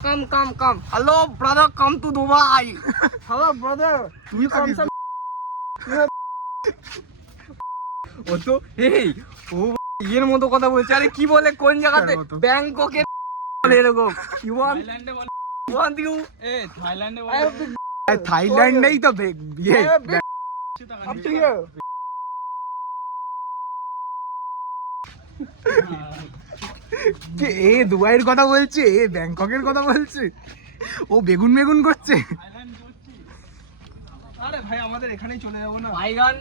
Come. Hello, brother. Come to Dubai. Hello, brother. You come some. ও তো এই ও এর মতো কথা বলছে। আরে কি বলে কোন জায়গাতে? ব্যাংককে বলে এরকম। You want? Want you? এই থাইল্যান্ডে থাইল্যান্ডেই তো ইয়ে up to here. কে এ দুবাইয়ের কথা বলছে, এ ব্যাংককের কথা বলছে, ও বেগুন করছে। আরে ভাই আমাদের এখানেই চলে যাবো না? বাইগান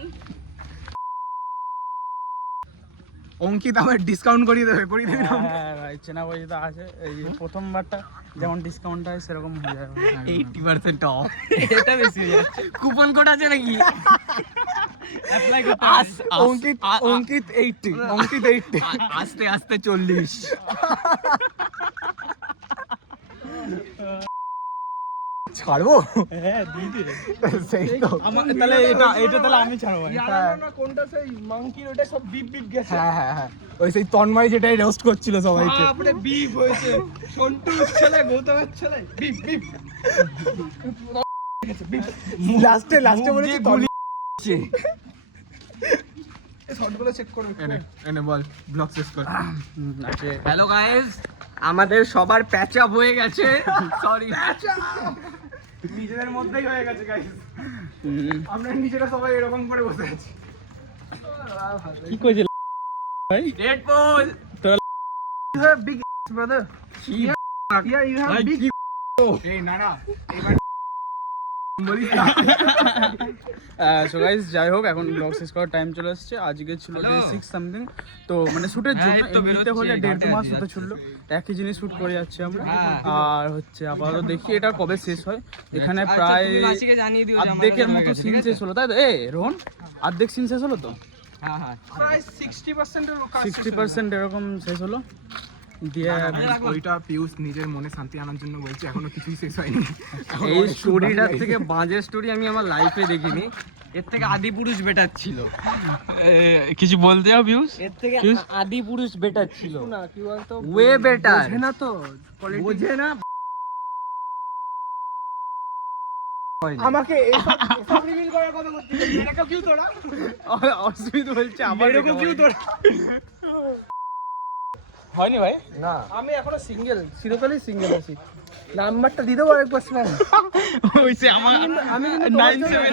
অঙ্কিত আমার ডিসকাউন্ট করিয়ে দেবে না? হ্যাঁ ভাই চেনা পরিচিত আছে, এই প্রথমবারটা যেমন ডিসকাউন্ট হয় সেরকম হয়ে যাবে 80% অফ। এটা বেশি হয়ে যাচ্ছে। কুপন কোড আছে নাকি? অ্যাপ্লাই করতে অঙ্কিত 80 আস্তে 40। ছাড়বো? হ্যাঁ দিদি সেই তো আমার তাহলে এটা তাহলে আমি ছাড়বো ভাই। না কোনটা সেই মাংকি ওটা সব বিপ গেছে। হ্যাঁ ওই সেই তন্ময় যেটাই রোস্ট করছিল সবাইকে। আপনি বিপ হয়েছে সন্টু ছেলে গৌতমের ছেলে বিপ লাস্টে বলেছি গুলি শটগুলো চেক করো এনে বল ব্লগ শেষ কর। আছে হ্যালো গাইস, আমাদের সবার প্যাচ আপ হয়ে গেছে। সরি, নিজেদের মধ্যেই হয়ে গেছে গাইস। আমরা নিজেরা সবাই এরকম করে বসে আছি। কি কইছে ভাই? রেড বল তোরা you have big brother. Here you have big এই না এবার বলিস না। সো গাইস যাই হোক এখন ব্লগ শেষ করার টাইম চলে আসছে। আজকে ছিল ডে 6 সামথিং, তো মানে শুটের জন্য এমনিতে হলে 1.5 মাস হতে ছিল, একই জিনিস শুট করে যাচ্ছি আমরা। আর হচ্ছে আপাতত দেখি এটা কবে শেষ হয়। এখানে প্রায় অর্ধেকের মতো সিন শেষ হলো, তাই তো? রোহন অর্ধেক সিন শেষ হলো তো? হ্যাঁ প্রায় 60% এরকম শেষ হলো। দিয়ে ওইটা পিউষ নিজের মনে শান্তি আনার জন্য বলছে, এখনো কিছুই শেষ হয়নি। এই স্টোরিটার থেকে বাজে স্টোরি আমি আমার লাইফে দেখিনি। এর থেকে আদিপুরুষ বেটার ছিল। কিছু বলতে যাও ভিউজ? এর থেকে আদিপুরুষ বেটার ছিল না কি বলতো ওয়ে বেটার। বোঝে না তো, বোঝে না। আমাকে এসব রিভিল করার কথা বলছিস, এটাকে কিউ তোরা? অস্মিত বলছে আমার এরকম কিউ তোরা? হয়নি ভাই? না আমি এখনো সিঙ্গেল, চিরকালই সিঙ্গেল আছি। নাম্বারটা দিয়ে দেবো আরেকবার স্যার। হইছে আমার আমি 97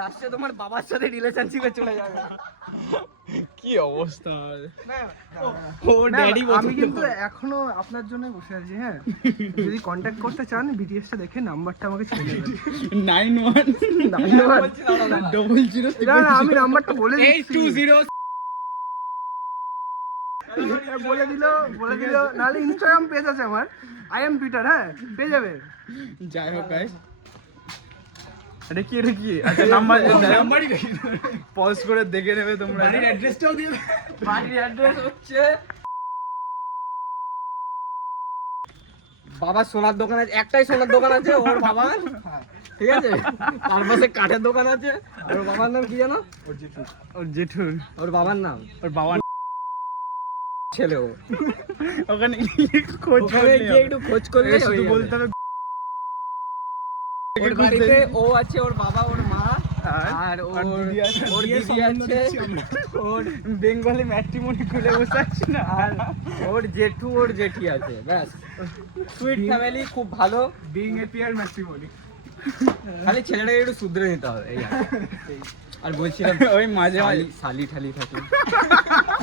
লাস্টে তোমার বাবার সাথে রিলেশনশিপে চলে যাবে। কি অবস্থা! ও ড্যাডি আমি কিন্তু এখনো আপনার জন্যই বসে আছি। হ্যাঁ, যদি কন্ট্যাক্ট করতে চান বিটিএসটা দেখে নাম্বারটা আমাকে ছেড়ে দেবেন। 9100 না আমি নাম্বারটা বলে দিচ্ছি। 820 বলে দিল নাহলে ইনস্টাগ্রাম পেজ আছে আমার, আই এম টুইটার, হ্যাঁ পেয়ে যাবে। যাই হোক গাইস, এটা কি আচ্ছা নাম্বারই দেখি, পজ করে দেখে নেবে তোমরা। বাড়ির অ্যাড্রেসটাও দিয়ে দেবে। বাড়ির অ্যাড্রেস হচ্ছে বাবার সোনার দোকান আছে, একটাই সোনার দোকান আছে ওর বাবার, ঠিক আছে? তার পাশে কাঠের দোকান আছে। আর ওর বাবার নাম কি জানো? ওর জেঠুর, ওর বাবার নাম, ওর বাবা ছেলে ও। ওখানে খোঁজ ওখানে গিয়ে একটু খোঁজ করলে শুধু বলতে হবে ওর বাড়িতে ও আছে, ওর বাবা, ওর মা, আর ওর দিদি আছে, ওর বেঙ্গলি ম্যাট্রিমনি খুলে বসে আছি না, আর ওর জেঠু, ওর জেঠি আছে। ব্যাস, সুইট ফ্যামিলি, খুব ভালো। Being a peer matrimony. খালি ছেলেটাকে একটু শুধরে নিতে হবে এই আর। আর বলছিলাম ওই মাঝে মাঝে শালি ঠালি থাকে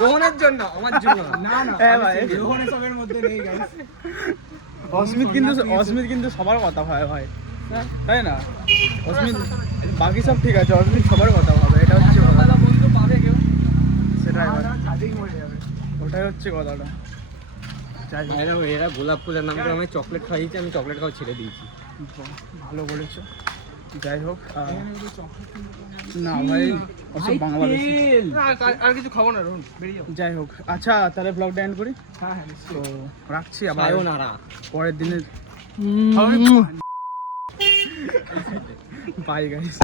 রোহনের জন্য, আমার জন্য না হ্যাঁ ভাই, রোহন সবের মধ্যে নেই গাইস। অস্মিত কিন্তু সবার কথা হয় ভাই, তাই না? অস্মিত বাকি সব ঠিক আছে, অস্মিত সবার কথা হবে, এটা হচ্ছে কথা। ভালো বন্ধু পাবে কেউ? সেটাই ভাই, ছাদেই মরে যাবে। ওটাই হচ্ছে কথাটা। এরা গোলাপ ফুলের নাম করে আমায় চকলেট খাইয়েছে, আমি চকলেট খাওয়া ছেড়ে দিয়েছি। ভালো করেছো। যাই হোক, না ভাই ওসব বাংলাদেশি। আর কিছু খাবো না রোহন, বেরিয়ে যাবো। যাই হোক, আচ্ছা তাহলে ব্লগটা এন্ড করি। হ্যাঁ তো রাখছি, আবার সায়োনারা। পরের দিনে বাই গাইস।